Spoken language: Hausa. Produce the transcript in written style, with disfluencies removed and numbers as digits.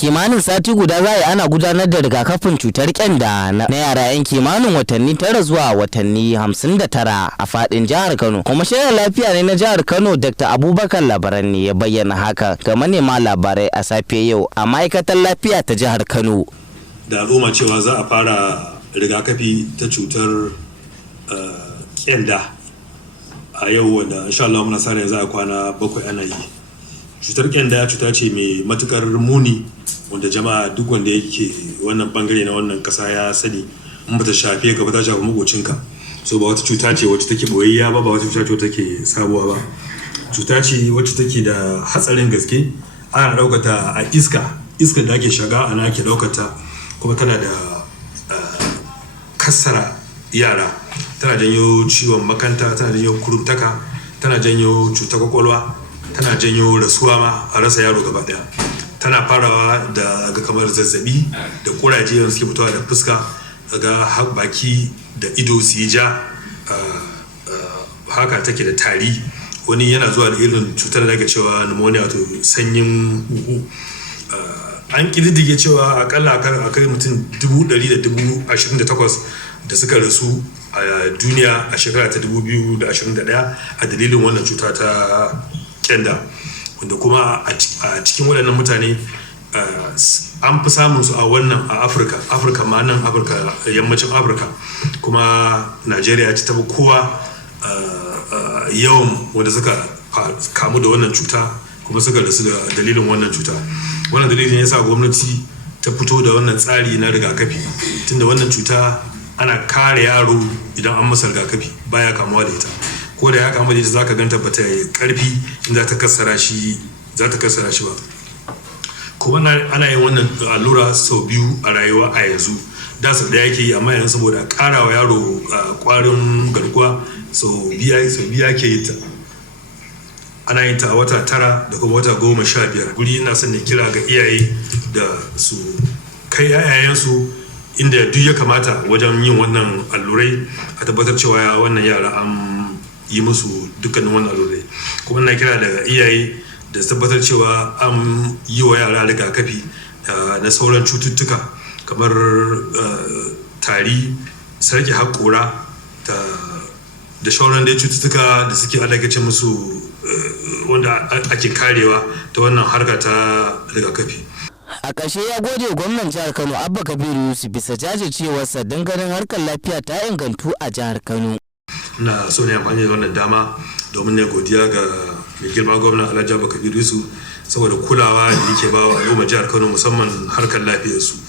kimanin sati guda za a yi ana gudanar da rigakafin cutar kyanda na yara 'yan kimanin watanni 9 zuwa watanni 59 a fadin jihar Kano. Kwamishinan lafiya ne na jihar Kano Dr. Abubakar Labaran ne ya bayyana haka ga manema labarai a safe yau a ma'aikatar lafiya ta jihar Kano. Da al'umma cewa za a fara rigakafi ta cutar kyanda a yau, wanda insha Allah muna sa ran za a kwana 7 ana yi. Cutar kyanda cuta ce mai matukar muni wanda jama'a duk wanda yake wannan bangare na wannan kasa ya sani, in bata shafe ka ba ta shafi makocinka. So ba wata cuta ce wacce take boyayya ba, ba wata cuta ce wacce take sabuwa ba. Cuta ce wacce take da hatsarin gaske, ana daukata a iska da ake shaga ana ake daukata, kuma tana da kassara yara, tana janyo ciwon makanta, tana janyo kurumtaka, tana janyo cutar kwakwalwa, tana janyo rasuwa ma a rasa yaro gaba daya. Tana farawa da kamar zazzabi da kuraje da suke fitowa da fuska, daga baki da ido su yi ja, haka take da tari. Wani yana zuwa da irin cutar da ake cewa pneumonia, wato sanyin huhu. An kididdige cewa akalla akai mutum 128,000 da suka rasu a duniya a shekara ta 2021 a dalilin wannan cuta ta kyanda, wanda kuma a cikin waɗannan mutane an fi samun su a Afirka ma nan Afirka, yammacin Afirka, kuma Najeriya ce ta fi kowa yawan wanda suka kamu da wannan cuta kuma suka rasu da dalilin wannan cuta. Wannan dalilin yasa gwamnati ta fito da wannan tsari na rigakafi, tunda wannan cuta ana kare yaro idan an masa rigakafi baya kamuwa da ita. Ko da ya kamu da ita zaka ganta bata yi karfi in za ta kassara shi ba. Kuma ana yin wannan allura sau 2 a rayuwa a yanzu. Da sau ɗaya yake yi, amma yanzu saboda karawa yaro kwarin garkuwa sau biya ke yi ta. Ana yin ta a wata 9 da kuma wata 15. Guri ina son ne kira ga iyaye da su kai yayayensu inda duk ya kamata wajen yin wannan allurai, a tabbatar cewa wannan yara an yi musu dukkanin wannan allurai. Kuma ina kira daga iyaye da su tabbatar cewa an yi wa yara rigakafi na sauran cututtuka kamar tari, sarki haƙora da sauran dai cututtuka da suke alaƙacin musu, wanda ake karewa ta wannan harka ta rigakafi. A ƙarshe ya gode gwamnan jihar Kano Abba Kabir Yusuf bisa jajircewarsa don ganin harkar lafiya ta ingantu a jihar Kano. Ina so ne amfani da wannan dama domin ne godiya ga mai girma gwamna Alhaji Abba Kabir Yusuf saboda kulawa da yake ba wa al'ummar jihar Kano, musamman harkar lafiyarsu.